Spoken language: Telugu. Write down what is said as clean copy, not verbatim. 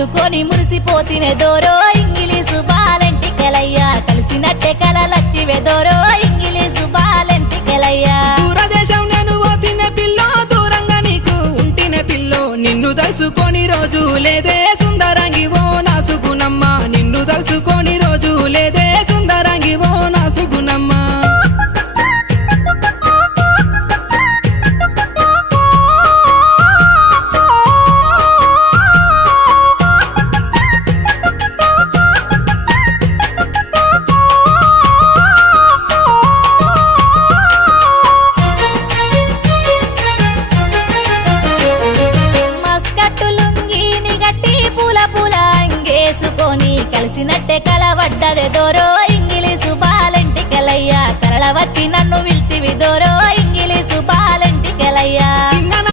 కట్టుకొని మురిసిపోతినే దోరో ఇంగిలీసు బాలెంటికెలయ్యా కలిసినట్టే కలలత్తివే దోరో ఇంగిలీసు బాలెంటికెలయ్యా దూరదేశం నేను పోతినే పిల్లో దూరంగా నీకు ఉంటినే పిల్లో నిన్ను దలుసుకొని రోజు లేదే సుందరంగి ఓ నా సుగుణమ్మ నిన్ను దలుసుకొని రోజు లేదే సుందరంగి ఓ నా సుగుణమ్మ కలిసినట్టే కలవడ్డదే దోరో ఇంగిలీసు బాలెంటికెలయ్యా కరళ వచ్చి నన్ను విల్తివి దోరో